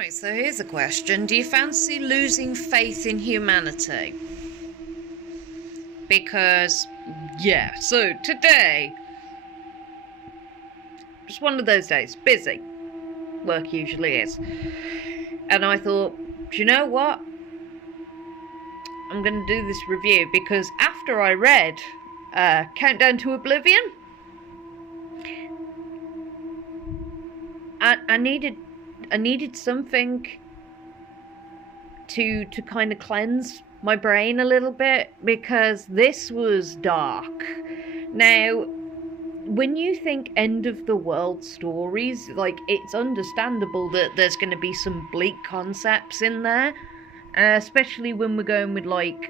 Right, so here's a question. Do you fancy losing faith in humanity? Because, yeah, so today, just one of those days, busy. Work usually is. And I thought, do you know what? I'm going to do this review because after I read Countdown to Oblivion, I needed something to kind of cleanse my brain a little bit, because this was dark. Now, when you think end of the world stories, like, it's understandable that there's going to be some bleak concepts in there, especially when we're going with, like,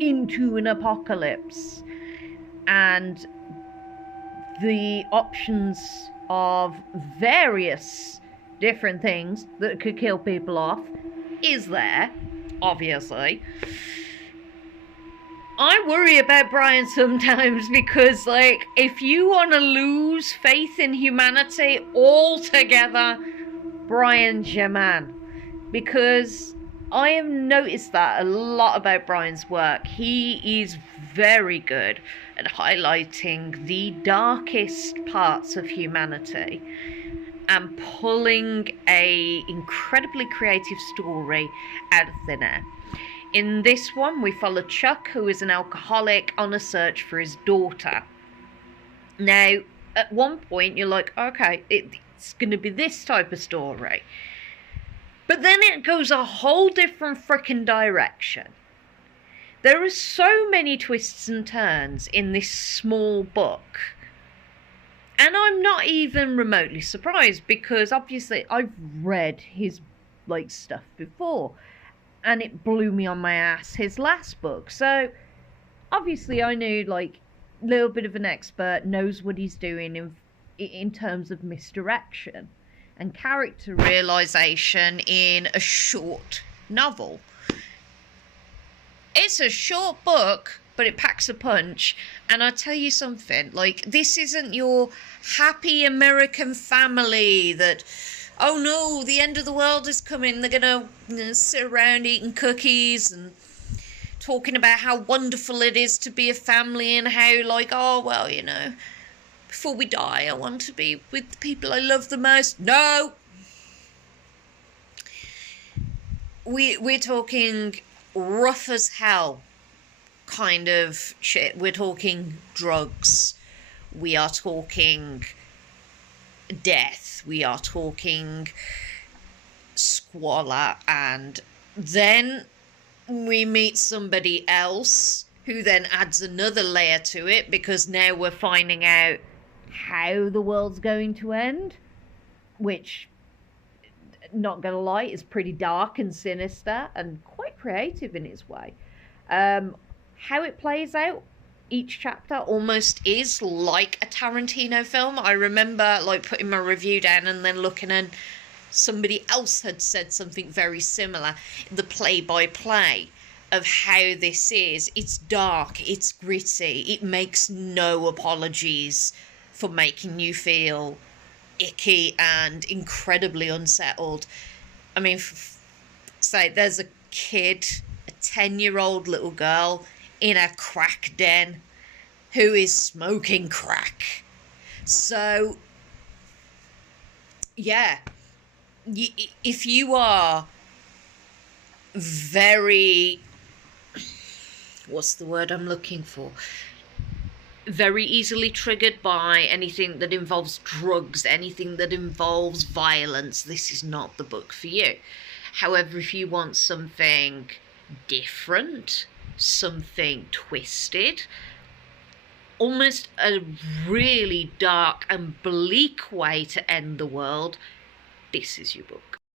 into an apocalypse and the options of various different things that could kill people off is there, obviously. I worry about Brian sometimes because, like, if you want to lose faith in humanity altogether, Brian's your man. Because I have noticed that a lot about Brian's work. He is very good at highlighting the darkest parts of humanity and pulling a incredibly creative story out of thin air. In this one, we follow Chuck, who is an alcoholic on a search for his daughter. Now, at one point, you're like, okay, it's going to be this type of story. But then it goes a whole different frickin' direction. There are so many twists and turns in this small book. And I'm not even remotely surprised, because obviously I've read his, like, stuff before. And it blew me on my ass, his last book. So, obviously I knew, like, a little bit of an expert, knows what he's doing in terms of misdirection and character realisation in a short novel. It's a short book, but it packs a punch. And I'll tell you something, like, this isn't your happy American family that, oh no, the end of the world is coming, they're gonna sit around eating cookies and talking about how wonderful it is to be a family and how, like, oh, well, you know, before we die, I want to be with the people I love the most. No! We're talking rough as hell kind of shit. We're talking drugs. We are talking death. We are talking squalor. And then we meet somebody else who then adds another layer to it, because now we're finding out how the world's going to end, which, not gonna lie, is pretty dark and sinister and quite creative in its way. How it plays out, each chapter almost is like a Tarantino film. I remember, like, putting my review down and then looking, and somebody else had said something very similar. The play-by-play of how this is. It's dark, it's gritty, it makes no apologies for making you feel icky and incredibly unsettled. I mean, say there's a kid, a 10-year-old little girl in a crack den who is smoking crack. So, yeah, if you are very, what's the word I'm looking for? Very easily triggered by anything that involves drugs, anything that involves violence, this is not the book for you. However, if you want something different, something twisted, almost a really dark and bleak way to end the world, this is your book.